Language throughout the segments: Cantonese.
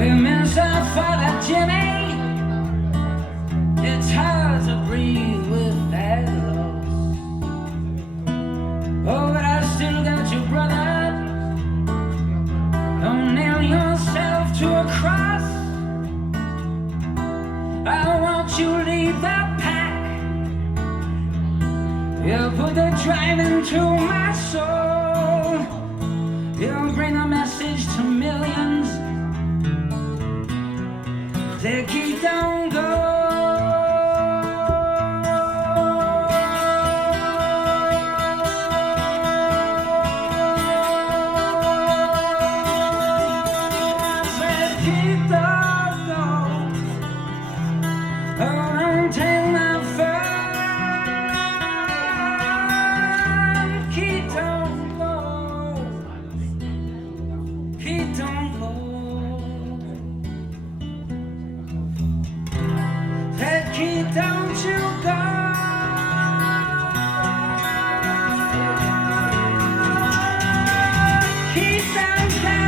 We miss our father Jimmy. It's hard to breathe with that loss. Oh, but I still got you, brother. Don't nail yourself to a cross. I want you to leave the pack. You'll put the drive into my soul. You'll bring a message to millions. Take it, don't go. Don't you go. Keep don't go.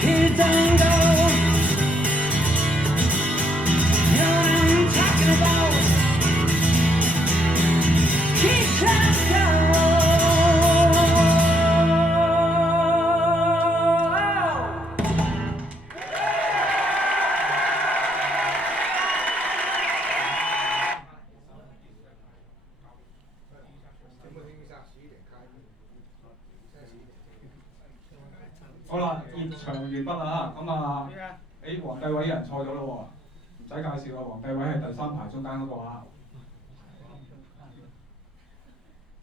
Keep don't go. You know what I'm talking about. Keep don't go. 好啦，現場完畢啦嚇，咁啊，黃帝位人錯咗咯喎，唔使介紹啦，黃帝位係第3排中間嗰個啊。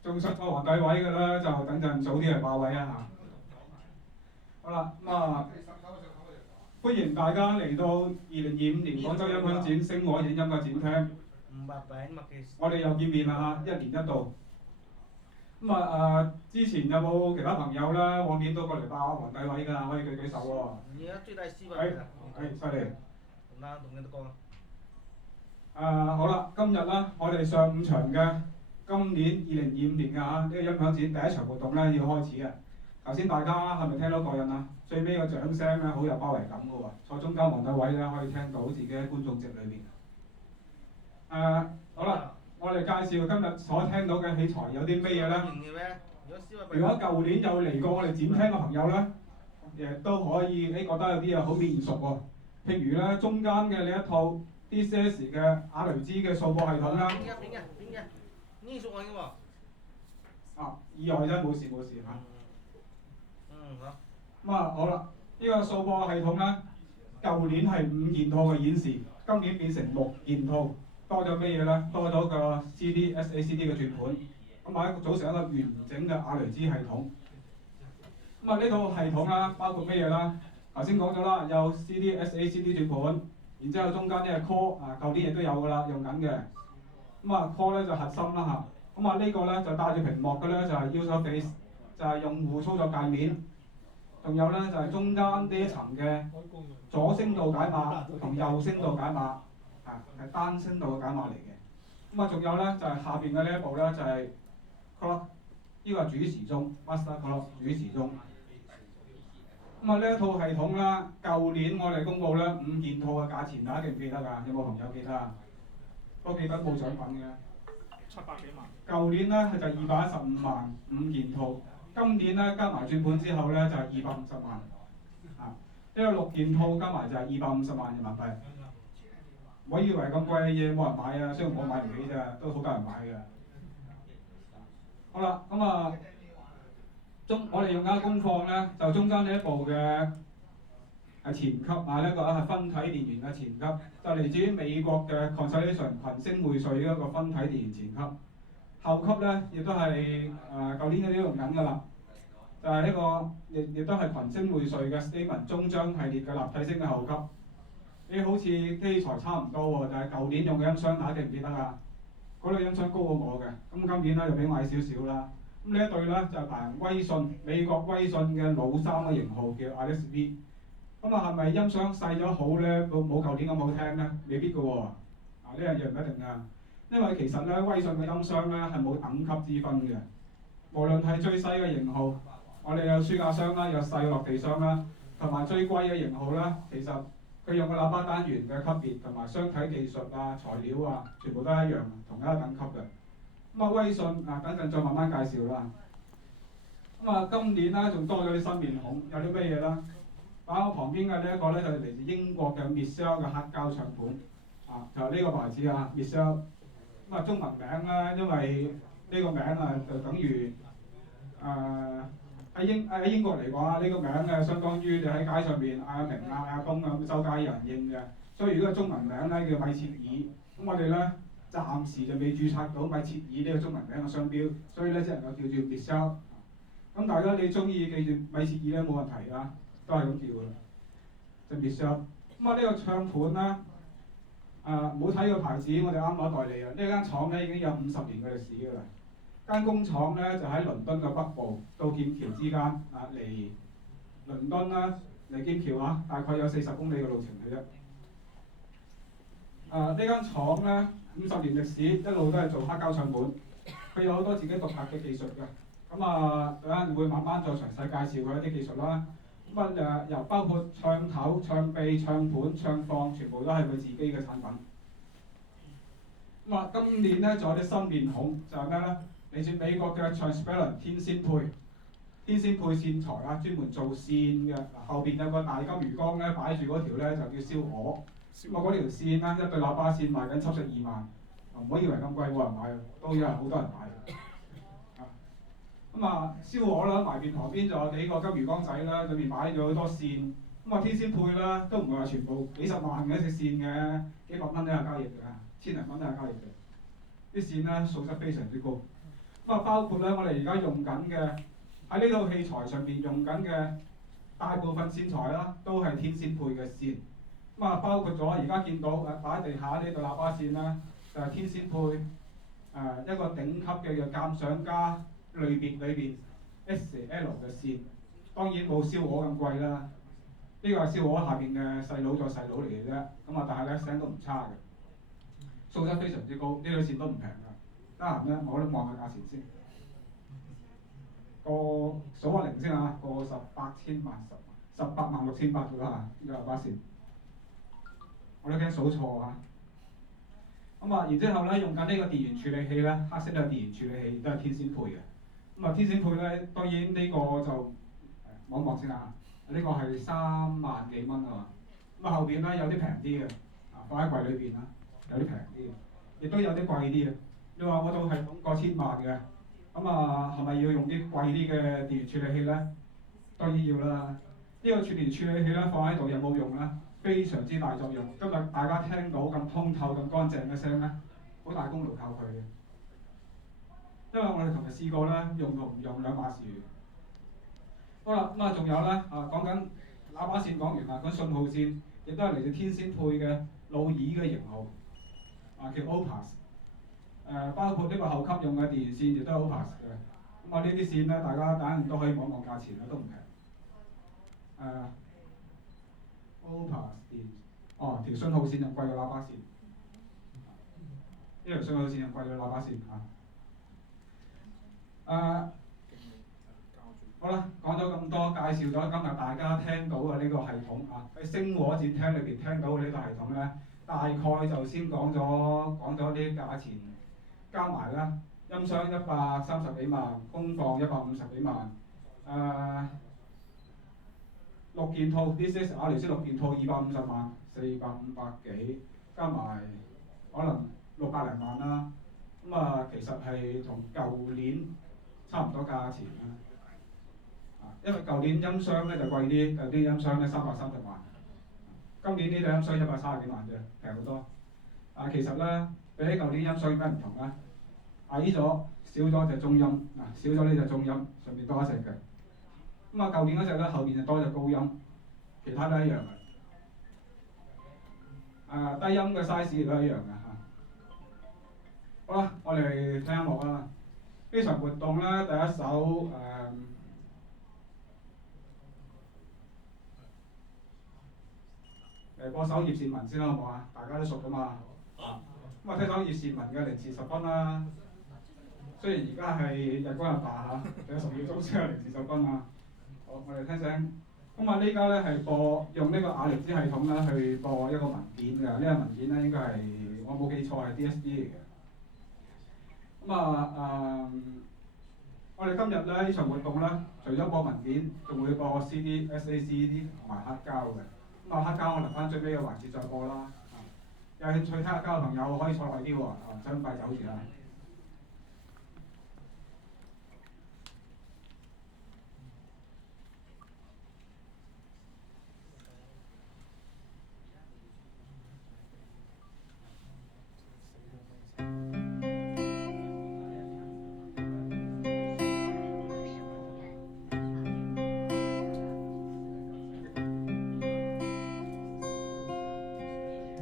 仲想個黃帝位嘅咧，就等陣早啲嚟霸位啊嚇。好啦，咁啊，歡迎大家嚟到2025年廣州音響展聲和影音嘅展廳。我哋又見面啦嚇，1年一度。咁啊之前有冇其他朋友咧往年都過嚟霸黃帝位㗎？可以舉手喎。而家最大師位。犀利。咁啦，同你都講啦。好啦，今日啦，我哋上午場嘅今年2025年嘅呢個音響展第一場活動咧要開始啊！頭先大家係咪聽到過癮啊？最尾個掌聲咧好有包圍感㗎喎，坐中間黃帝位咧可以聽到自己喺觀眾席裏邊。好啦。我哋介紹今日所聽到嘅器材有啲咩嘢咧？如果舊年有嚟過我哋展廳嘅朋友咧，都可以覺得有啲嘢好面熟喎。譬如咧，中間嘅呢一套 DCS 嘅瓦雷茲嘅數播系統啦。邊嘅？呢熟我嘅喎。意外啫，冇事嚇。好。咁好啦，呢個數播系統咧，舊年係5件套嘅演示，今年變成6件套。多咗咩嘢咧？多咗個 CD、SACD 嘅轉盤，咁啊組成一個完整嘅瓦雷茲系統。咁呢套系統啦，包括咩嘢啦？頭先講咗啦，有 CD、SACD 轉盤，然之後中間呢係 Core，舊年亦都有㗎啦，用緊嘅。Core 咧就核心啦嚇。呢個咧就帶住屏幕嘅咧就係 User Face， 就係用戶操作界面。仲有咧就係中間呢一層嘅左聲道解碼同右聲道解碼。係單聲道嘅解碼嚟嘅。仲有咧就係下邊嘅呢一部咧就係 clock， 呢個係主時鐘 master clock 主時鐘。呢一套系統啦，舊年我哋公佈咧5件套嘅價錢，大家記唔記得㗎？有冇朋友記得啊？都記得冇獎品嘅。700幾萬。舊年咧就215萬5件套，今年咧加埋轉盤之後咧就係250萬。呢個6件套加埋就係250萬人民幣。我以為咁貴嘅嘢冇人買啊，雖然我買唔起咋，都好多人買嘅。好啦，我哋用緊功放咧，就中間呢一部嘅係前級呢個係分體電源嘅前級，就嚟自於美國嘅 Constellation 群星薈萃嗰個分體電源前級。後級咧亦都係舊年嗰啲用緊㗎啦，就係呢個亦都係群星薈萃嘅 Stamen 中章系列嘅立體聲嘅後級。好似機材差唔多喎，就係舊年用嘅音箱，大家記唔記得啊？嗰類音箱高過我嘅，咁今年咧就比我矮少少啦。咁呢一對咧就係排威信美國威信嘅老3嘅型號叫 RSV。係咪音箱細咗好咧？冇舊年咁好聽咧？未必嘅喎。呢樣嘢唔一定㗎，因為其實咧威信嘅音箱咧係冇等級之分嘅，無論係最細嘅型號，我我哋有書架箱啦，有細落地箱啦，同埋最貴嘅型號啦，其實佢用嘅喇叭單元嘅級別同埋雙體技術啊、材料啊，全部都係一樣，同一個等級嘅。咁啊，威信啊，等陣再慢慢介紹啦。咁啊，今年咧仲多咗啲新面孔，有啲咩嘢啦？擺我旁邊嘅呢一個咧就係嚟自英國嘅 Michelle 嘅黑膠唱盤，啊，就係呢個牌子啊 Michelle。咁啊，中文名咧，因為呢個名啊就等於喺英國嚟講啊，呢個名咧相當於你喺街上面嗌阿明啊、嗌阿東咁，周街有人應嘅。所以如果係中文名咧叫米切爾，咁我哋咧暫時就未註冊到米切爾呢個中文名嘅商標，所以咧只能夠叫做 Michelle。咁大家你中意記住米切爾咧冇問題㗎，都係咁叫㗎啦，就 Michelle。咁啊呢個唱盤咧，唔好睇個牌子，我哋啱攞代理啊！呢間廠咧已經有50年嘅歷史㗎啦。間工廠咧就喺倫敦嘅北部到劍橋之間，離倫敦啦離劍橋啊，大概有40公里嘅路程嘅啫。呢間廠咧50年歷史，一路都係做黑膠唱片，佢有好多自己獨特嘅技術嘅。咁啊，等陣會慢慢再詳細介紹佢一啲技術啦。咁啊由包括唱頭、唱臂、唱盤、唱放，全部都係佢自己嘅產品。咁啊，今年咧仲有啲新面孔，就係咩咧？嚟自美國嘅 Transparent 天仙配，天仙配線材啊，專門做線嘅。後邊有個大金魚缸咧，擺住嗰條咧就叫燒鵝。咁啊，嗰條線咧，一對喇叭線賣緊72萬，唔好以為咁貴冇人買，都有好多人買。咁啊，燒鵝啦，埋邊旁邊就有幾個金魚缸仔啦，裏面擺咗好多線。咁啊，天仙配啦，都唔係話全部幾十萬嘅一隻線嘅，幾百蚊都有交易嘅，千零蚊都有交易嘅。啲線咧素質非常之高。咁啊，包括咧我哋而家用緊嘅喺呢套器材上邊用緊嘅大部分線材啦，都係天仙配嘅線。咁啊，包括咗而家見到擺喺地下呢對喇叭線啦，就係天仙配一個頂級嘅叫鑑賞家類別裏邊 SL 嘅線，當然冇燒鵝咁貴啦。呢個係燒鵝下邊嘅細佬再細佬嚟嘅啫。咁啊，但係咧聲都唔差嘅，素質非常之高，呢對線都唔平㗎。得閒咧，我都望下價錢先。個數下零先嚇，個186000八㗎啦，呢個喇叭線。我都驚數錯嚇。咁啊，然之後咧用緊呢個電源處理器咧，黑色嘅電源處理器都係天仙配嘅。咁啊，天仙配咧，當然呢個就望一望先嚇。呢個係3萬幾蚊啊嘛。咁啊後邊咧有啲平啲嘅，放喺櫃裏邊啦，有啲平啲嘅，亦都有啲貴啲嘅。你話我套系統過千萬嘅，咁啊係咪要用啲貴啲嘅電源處理器咧？當然要啦。呢個電源處理器咧放喺度有冇用咧？非常之大作用。今日大家聽到咁通透、咁乾淨嘅聲咧，好大功勞靠佢嘅。因為我哋琴日試過咧，用同唔用兩碼事。好啦，咁啊仲有咧講緊喇叭線講完啦，咁信號線亦都係嚟自天仙配嘅老二嘅型號，叫 Opus。包括呢個後級用嘅電源線亦都係 Opus 嘅。咁啊呢啲線咧，大家等陣都可以望望價錢啦，都唔平。Opus 電，條信號線就貴過喇叭線。呢條信號線就貴過喇叭線嚇。好啦，講咗咁多，介紹咗今日大家聽到嘅呢個系統喺星火展廳裏邊聽到嘅呢個系統咧，大概就先講咗啲價錢，加埋啦，音箱130幾萬，功放150幾萬，六件套 DCS 雅尼斯6件套250萬，400-500幾，加埋可能600零萬啦。咁啊，其實係同舊年差唔多價錢啦。因為舊年音箱咧就貴啲，舊年音箱咧330萬，今年呢對音箱130幾萬啫，平好多。其實咧比起舊年音箱有咩唔同咧？矮咗，少咗隻中音，少咗呢隻中音，上面多一隻嘅。咁舊年嗰隻咧後面就多隻高音，其他都一樣嘅。低音嘅 size 亦都一樣嘅嚇。好啦，我哋聽音樂啦。呢場活動咧第一首播首葉倩文先啦，好唔好啊？大家都熟噶嘛。咁聽首葉倩文嘅《零時10分》啦。雖然而家係日光日白嚇，仲有10秒鐘先係0時10分啊。我哋聽聲。咁啊，呢家咧係用呢個雅力茲系統咧去播一個文件嘅，呢個文件咧應該係我冇記錯係 DSD 嚟嘅。咁我哋今日咧呢場活動咧，除咗播文件，仲會播 CD、SACD 同埋黑膠嘅。咁黑膠我留翻最尾嘅環節再播啦。有興趣聽黑膠嘅朋友可以坐耐啲喎，唔使咁快走住啦。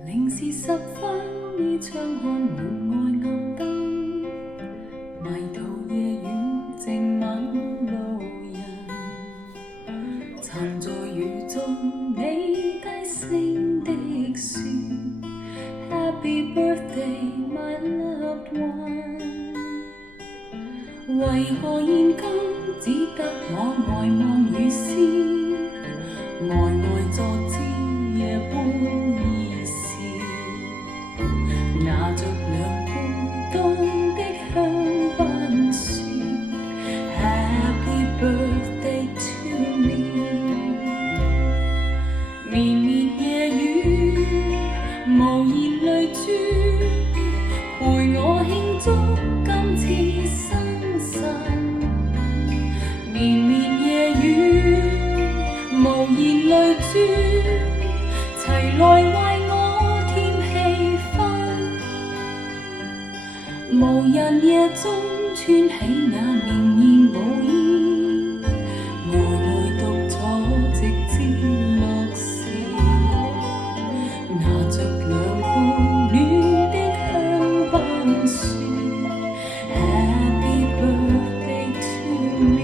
零時10分，依窗看門外暗燈，迷途夜雨靜吻路人，曾在雨中你低聲的説 Happy birthday my loved one， 為何現今只得我呆望雨絲，呆坐知夜半已是。拿着兩杯凍的香檳說 Happy birthday to me， 綿綿夜雨無言淚珠，陪我慶祝今次生辰。綿綿夜雨無言淚珠，齊來為我添氣氛。無人夜中穿起那綿延舞衣，呆呆獨坐直至落時，拿着兩杯暖的香檳說 Happy birthday to me。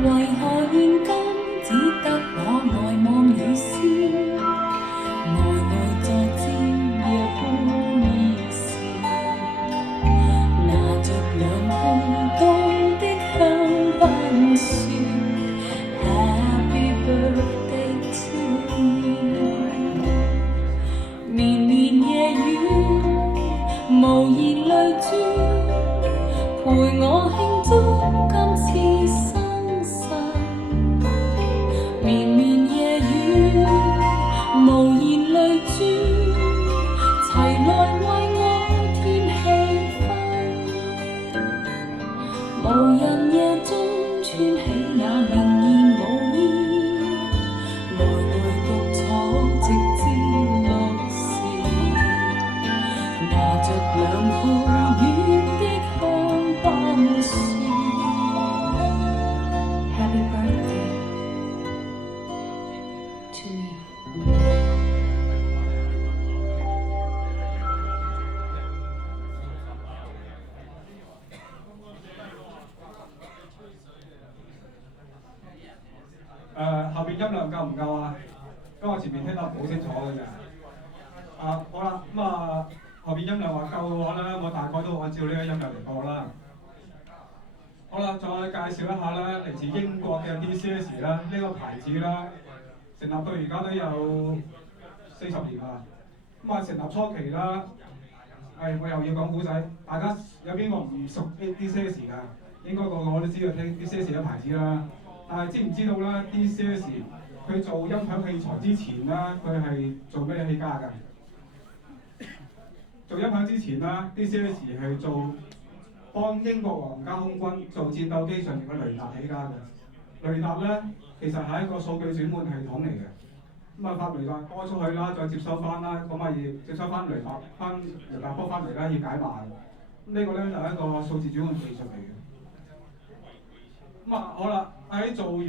為何現今只得我呆望雨絲，呆坐知夜半已是，拿着兩杯凍的香檳說 Happy birthday to me， 綿綿夜雨無言淚珠，陪我慶祝今次生綿綿夜雨無言淚珠，齊來為我添氣氛。無人夜中穿起那綿延舞衣，呆呆獨坐直至落時，拿着兩杯暖的香檳說 Happy birthday to me。後邊音量夠唔夠啊？因為我前面聽得好清楚嘅啫。好啦，後邊音量話夠嘅話咧，我大概都按照呢個音量嚟播啦。好啦，再介紹一下咧，嚟自英國嘅 DCS 啦，呢個牌子啦，成立到而家都有40年啦。成立初期啦，我又要講古仔，大家有邊個唔熟 DCS 㗎？應該個個都知道聽 DCS 嘅牌子啦。但係知唔知道咧 ？DCS 佢做音響器材之前咧，佢係做咩起家㗎？做音響之前啦 ，DCS 係做幫英國皇家空軍做戰鬥機上面嘅雷達起家嘅。雷達咧其實係一個數據轉換系統嚟嘅。發雷達波出去啦，再接收翻啦，咁要接收翻雷達波翻嚟啦，要解碼。呢個咧就係一個數字轉換技術嚟嘅。好啦。喺做完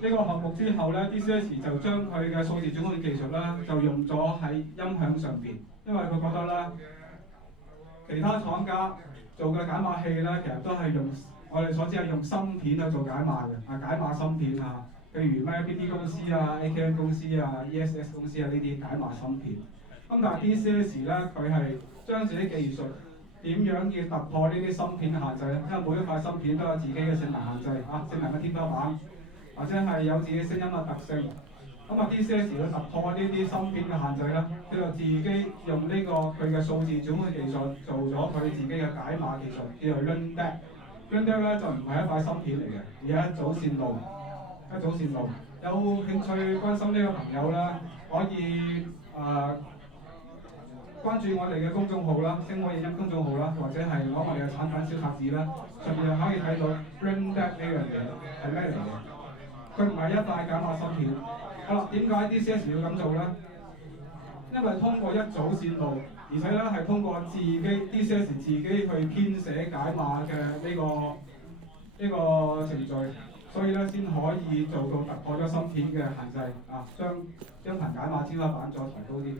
呢個項目之後咧 ，DCS 就將佢嘅數字轉換技術啦，就用咗喺音響上邊，因為佢覺得咧，其他廠家做嘅解碼器咧，其實都係用我哋所知係用芯片去做解碼嘅，解碼芯片啊，譬如咩 BT 公司啊、AKM 公司啊、ESS 公司啊呢啲解碼芯片。咁但係 DCS 咧，佢係將自己技術點樣要突破呢啲芯片嘅限制咧？因為每一塊芯片都有自己嘅性能限制性能嘅天花板，或者係有自己聲音嘅特性。咁DCS 去突破呢啲芯片嘅限制咧，佢就自己用呢個佢嘅數字轉換技術做咗佢自己嘅解碼技術，叫做 LearnDeck。LearnDeck 咧就唔係一塊芯片嚟嘅，而係一組線路。有興趣關心呢個朋友咧，可以關注我哋嘅公眾號啦，聲波影音公眾號啦，或者係攞我哋嘅產品小冊子啦，上面可以睇到 LearnDeck 呢樣嘢係咩嚟嘅。佢唔係一塊解碼芯片。好啦，點解 DCS 要咁做咧？因為通過一組線路，而且咧係通過自己 DCS 自己去編寫解碼嘅呢個程序，所以咧先可以做到突破咗芯片嘅限制將音頻解碼天花板再抬高啲。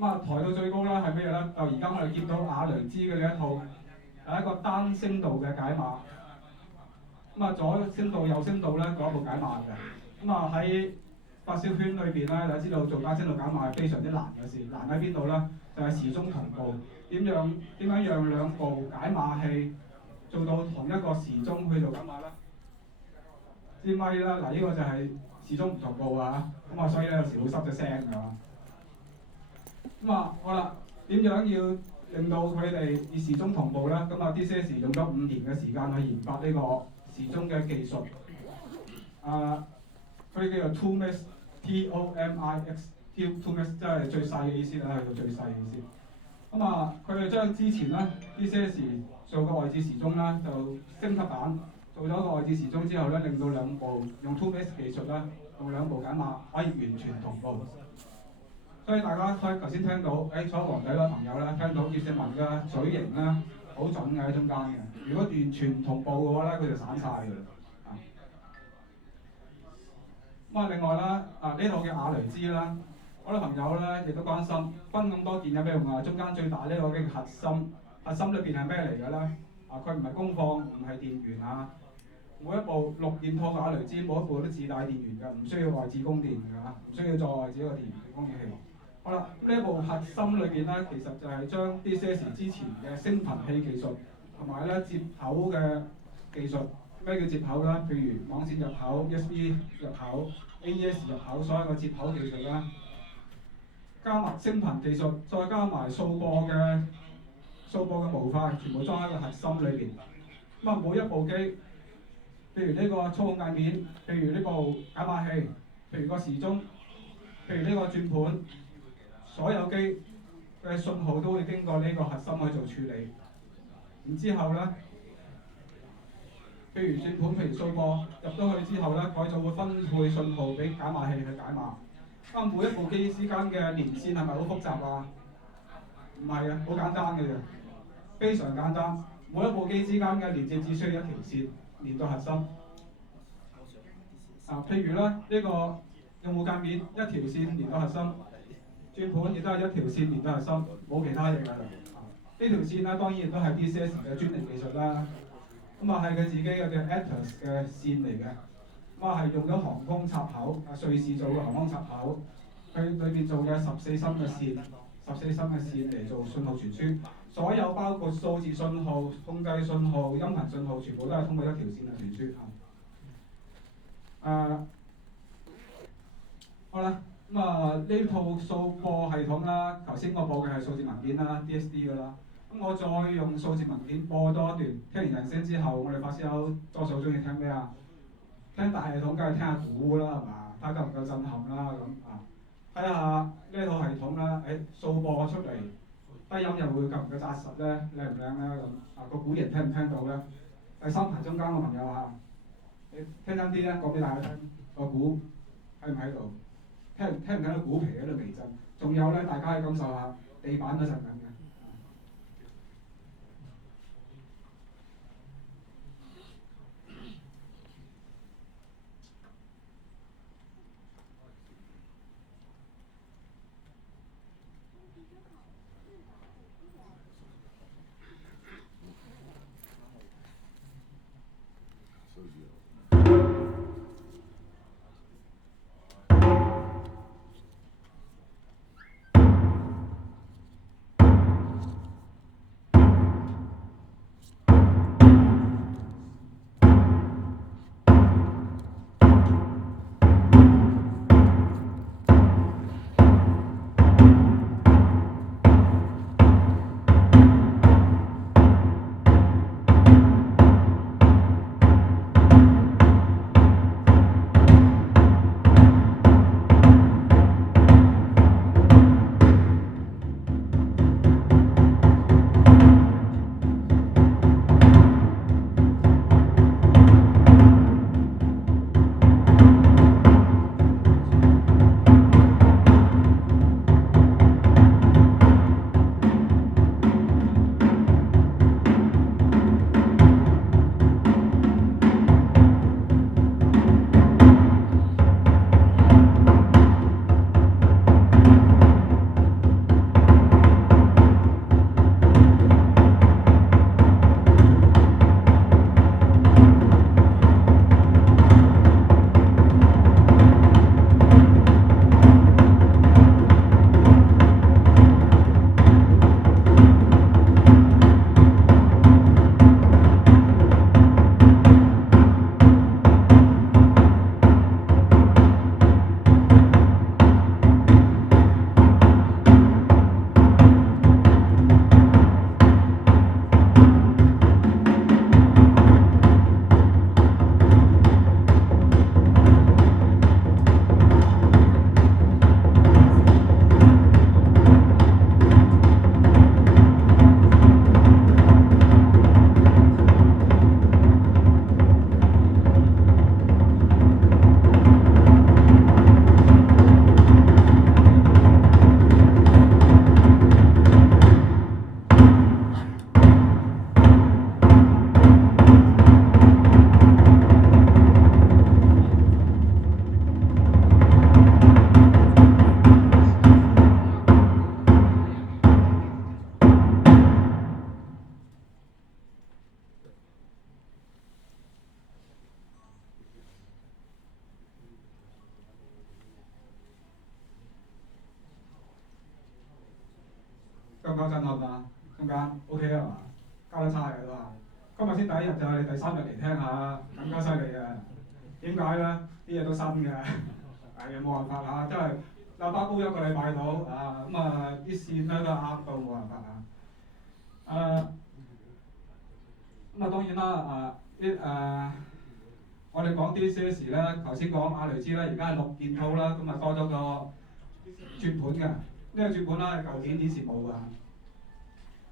抬到最高啦係咩咧？就而家我哋見到瓦雷茲嘅呢一套係一個單聲道嘅解碼。左聲道右聲道咧嗰一部解碼嘅。喺發燒圈裏邊咧，大家知道做單聲道解碼係非常之難嘅事。難喺邊度咧？就係時鐘同步。點樣讓兩部解碼器做到同一個時鐘去做解碼咧？支咪啦，呢個就係時鐘唔同步所以咧有時會濕隻聲㗎嘛。好啦，點樣要令到佢哋以時鐘同步咧？DCS 用咗5年嘅時間去研發呢個時鐘嘅技術。佢叫做 2mix TOMIX， 即係最細嘅意思啦，係到最細嘅意思。佢哋將之前咧 DCS 做個外置時鐘啦，就升級版做咗個外置時鐘之後咧，令到兩部用 2mix 技術啦，用兩部解碼可以完全同步。所以大家頭先聽到，坐黃底嗰朋友咧，聽到葉倩文嘅嘴型咧，好準嘅喺中間嘅。如果完全唔同步嘅話咧，佢就散晒㗎啦。另外啦，呢套嘅瓦雷茲啦，好多朋友咧亦都關心，分咁多件有咩用啊？中間最大呢個嘅核心裏邊係咩嚟嘅咧？佢唔係功放，唔係電源每一部6件套嘅瓦雷茲，每一部都自帶電源嘅，唔需要外置供電㗎，唔需要再外置一個電源供應器。好啦，呢一部核心裏邊咧，其實就係將 DCS 之前嘅聲頻器技術同埋咧接口嘅技術。咩叫接口啦？譬如網線入口、USB 入口、AES 入口，所有嘅接口技術啦，加埋聲頻技術，再加埋數播嘅模塊，全部裝喺個核心裏邊。每一部機，譬如呢個操控界面，譬如呢部解碼器，譬如個時鐘，譬如呢個轉盤，所有機嘅信號都會經過呢個核心去做處理。然之後咧。譬如轉盤，譬如數播入咗去之後咧，佢就會分配信號俾解碼器去解碼。每一部機之間嘅連線係咪好複雜啊？唔係啊，好簡單嘅啫，非常簡單。每一部機之間嘅連接只需要一條線連到核心。譬如咧呢個用戶界面一條線連到核心，轉盤亦都係一條線連到核心，冇其他嘢㗎啦。呢條線咧當然亦都係 DCS 嘅專利技術啦。係佢自己嘅Atlas 嘅線嚟嘅，係用咗航空插口，瑞士做嘅航空插口，佢裏邊做嘅14芯嘅線嚟做信號傳輸，所有包括數字信號、控制信號、音頻信號，全部都係通過一條線嚟傳輸。好啦，呢套數播系統啦，頭先我播嘅係數字文件啦 ，DSD 㗎啦。我再用數字文件播多一段，聽完人聲之後，我哋發燒友多數中意聽咩啊？聽大系統梗係聽下鼓啦，係嘛？睇夠唔夠震撼啦咁睇下呢套系統啦，數播出嚟，低音又會夠唔夠紮實咧？靚唔靚咧？個鼓型聽唔聽到咧？第3排中間嘅朋友你聽真啲咧，講俾大家聽，個鼓喺唔喺度？聽唔聽到鼓皮喺度微震？仲有咧，大家可以感受下地板都震緊嘅。交得差嘅都係。今日先第一日咋，你第3日嚟聽下，更加犀利啊！點解咧？啲嘢都新嘅，係冇辦法嚇，真係喇叭高1個禮拜到啊，咁啊啲線咧都係啱到，冇辦法啊。咁啊當然啦，我哋講 DCS 咧，頭先講阿雷茲咧，而家係6件套啦，咁啊多咗個轉盤嘅，呢個轉盤啦，舊年時冇㗎。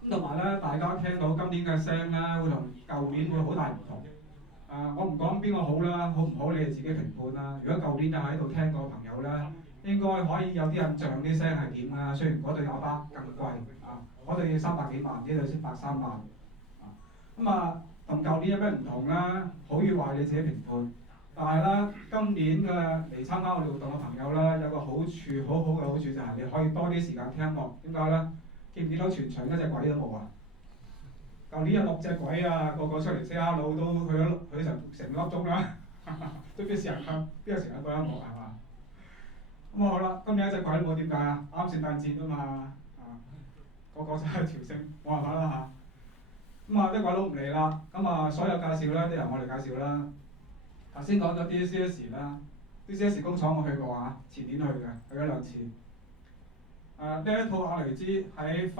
咁同埋咧，大家聽到今年嘅聲咧，會同舊年會好大唔同。我唔講邊個好啦，好唔好你哋自己評判啦。如果舊年就喺度聽過嘅朋友咧，應該可以有啲印象啲聲係點啊？雖然嗰對喇叭更貴啊，嗰對要300幾萬，呢對先130萬啊。咁啊，同舊年有咩唔同咧？好與壞你自己評判。但係咧，今年嘅嚟參加我哋活動嘅朋友咧，有個好處，好好嘅好處就係你可以多啲時間聽音樂。點解咧？見唔見到全場一隻鬼都冇啊？舊年有6隻鬼啊，個個出嚟 say hello 都去咗成粒鐘啦，都邊成日唱，邊有時間播音樂係嘛？咁好啦，今年一隻鬼都冇，點解啊？啱聖誕節啊嘛，個個都係朝聖，冇辦法啦嚇。咁啊啲鬼佬唔嚟啦，咁啊所有介紹咧，啲人我哋介紹啦。頭先講咗 DCS 啦，DCS 工廠我去過啊，前年去嘅，去咗2次。呢一套阿雷茲喺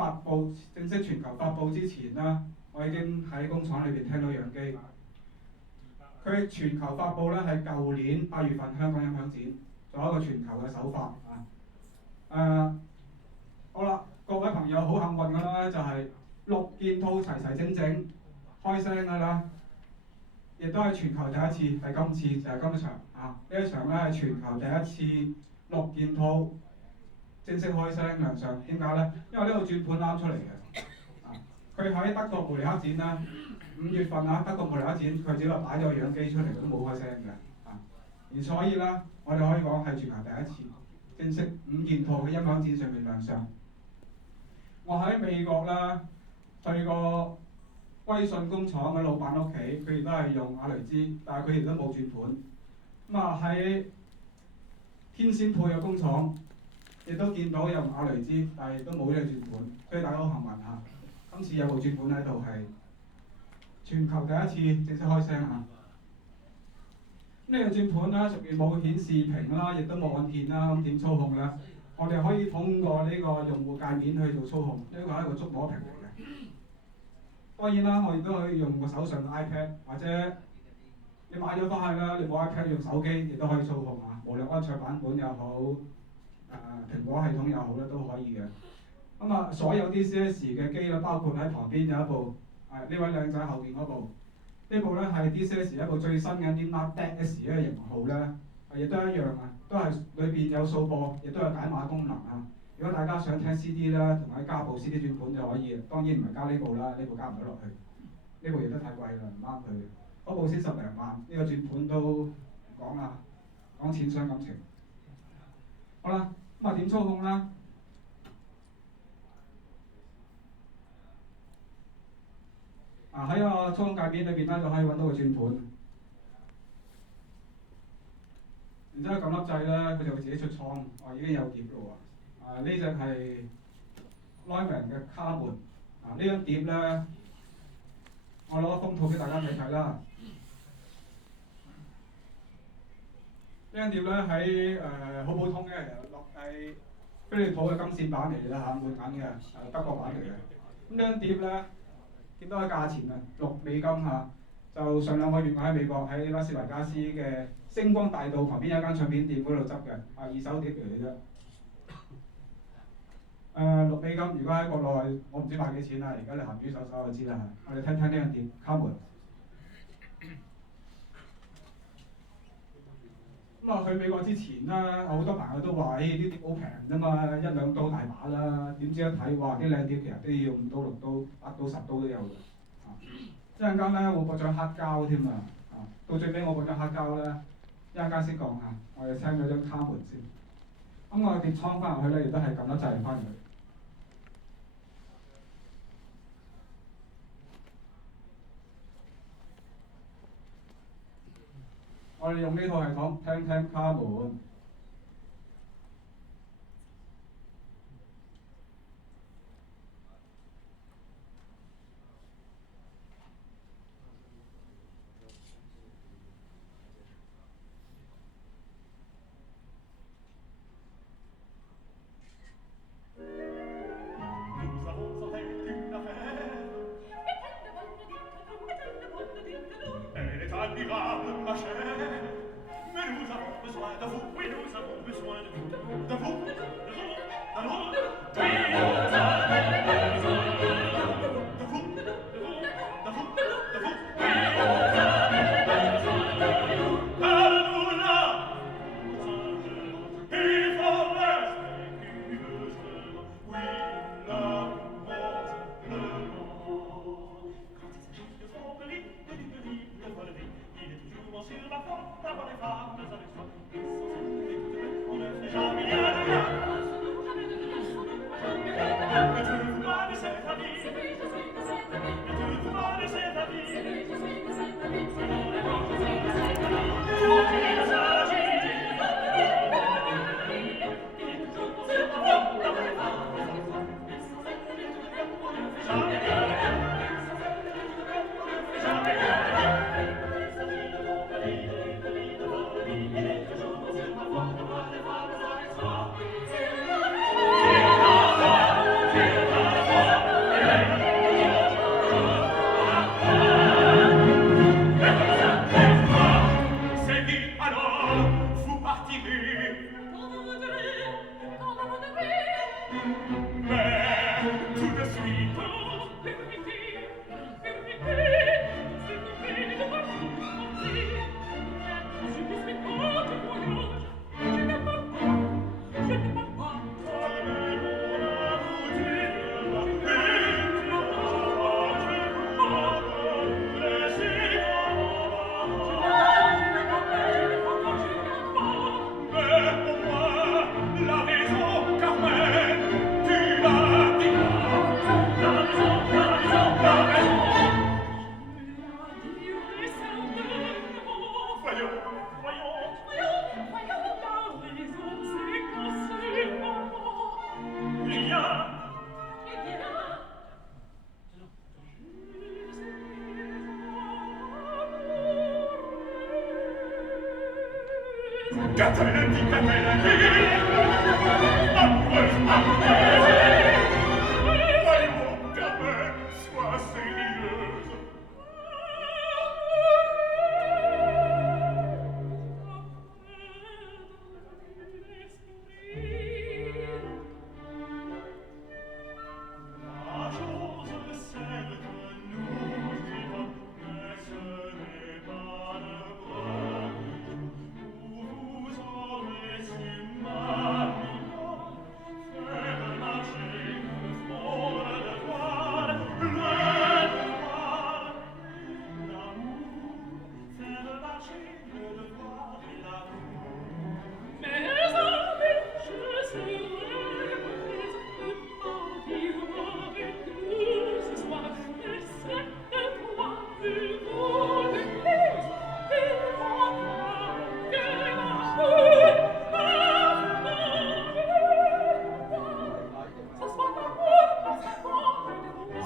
正式全球發布之前啦，我已經喺工廠裏邊聽到樣機。佢全球發布咧係舊年8月份香港音響展，做一個全球嘅首發啊。好啦，各位朋友好幸運㗎啦，就係6件套齊齊整整開聲㗎啦，亦都係全球第一次，係今次就係今場啊！呢一場咧係全球第一次6件套正式開聲亮相，點解咧？因為呢個轉盤啱出嚟嘅，佢喺德國慕尼黑展啦，5月份啊，德國慕尼黑展佢只係擺咗樣機出嚟都冇開聲嘅，而所以咧，我哋可以講係全球第一次正式5件套嘅音響展上面亮相。我喺美國啦，去過威信工廠嘅老闆屋企，佢亦都係用阿雷茲，但係佢亦都冇轉盤。咁啊喺天仙配嘅工廠，亦都見到有阿雷茲，但係亦都冇呢個轉盤，所以大家好幸運嚇。今次有部轉盤喺度係全球第一次正式開聲嚇。呢個轉盤咧，屬於冇顯示屏啦，亦都冇按鍵啦，咁點操控咧？我哋可以通過呢個用戶界面去做操控，呢個係一個觸摸屏嚟嘅。當然啦，我亦都可以用個手上嘅 iPad， 或者你買咗翻去啦，你冇 iPad 用手機亦都可以操控啊。無論安卓版本又好，蘋果系統又好咧，都可以嘅。咁啊，所有 DCS 嘅機咧，包括喺旁邊有一部呢位靚仔後邊嗰部，呢部咧係 DCS 一部最新嘅 Nina DAC-S 嘅型號咧，亦都一樣啊，都係裏邊有數播，亦都有解碼功能啊。如果大家想聽 CD 咧，同埋加部 CD 轉盤就可以，當然唔係加呢部啦，呢部加唔到落去，呢部亦都太貴啦，唔啱佢。嗰部先10零萬，呢個轉盤都唔講啦，講錢傷感情。好啦，咁啊點操控啦？喺個操控界面裏邊咧，就可以揾到個轉盤。然之後撳粒掣咧，佢就會自己出倉，已經有碟咯喎。呢隻係 Neumann 嘅卡門，呢張碟咧，我攞個封套俾大家睇睇啦。呢張碟咧喺好普通嘅，係飛利浦嘅金線版嚟啦嚇，滿眼嘅德國版嚟嘅。咁呢張碟咧，見到個價錢啊，$6嚇，就上2個月我喺美國喺拉斯維加斯嘅星光大道旁邊有一間唱片店嗰度執嘅，二手碟嚟嘅啫。$6，如果喺國內我唔知賣幾錢啦，而家你鹹魚手手就知啦。我哋聽聽呢樣碟，卡門。咁啊，去美國之前啦，好多朋友都話：，啲碟好平啫嘛，1、2刀大把啦。點知一睇，哇！啲靚碟其實都要5刀、6刀、8刀、10刀都有嘅。一陣間咧，我播張黑膠添啊！到最尾我播張黑膠咧，一陣間先講嚇。我哋聽咗張卡門先。咁我碟倉翻入去咧，亦都係撳得掣翻入去。我哋用呢套系統聽聽卡門。vous partirez. Quand vous voudrez. Mais tout de suite, Permettez, s'il vous plaît, de partir. Je ne suis pas de voyage. Je n'ai pas peur. Je n'ai pas peur. la raison, Carmen, tu l'as dit. La raison, la raison. Voyons, il y a qu'a-t-elle dit, amoureuse, amoureuse. Voyons, Carmen, sois sérieuse. La chose celle que nous vivons, mais ce n'est pas le bras où vous aurez su m'amener, faire marcher le front de voile, le devoir, l'amour, faire marcher le devoir et l'amour. Mais jamais je serai prise vivre avec nous ce soir. Et cette fois, il vaut l'église, il vaut que l'amour, ce soit l'amour,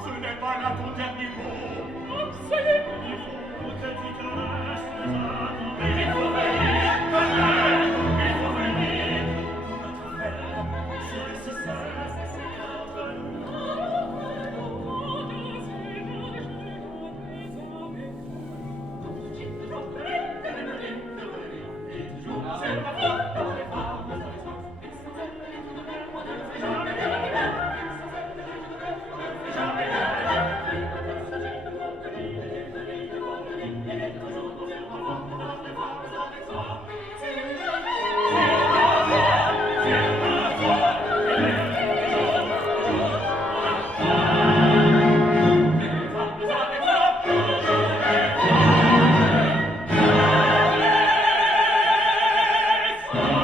Ce n'est pas là ton dernier mot. absolument. Il faut que tu te restes attendre. Il faut venir, Carmen, il faut venir. Notre fête, c'est nécessaire entre nous. Thank you.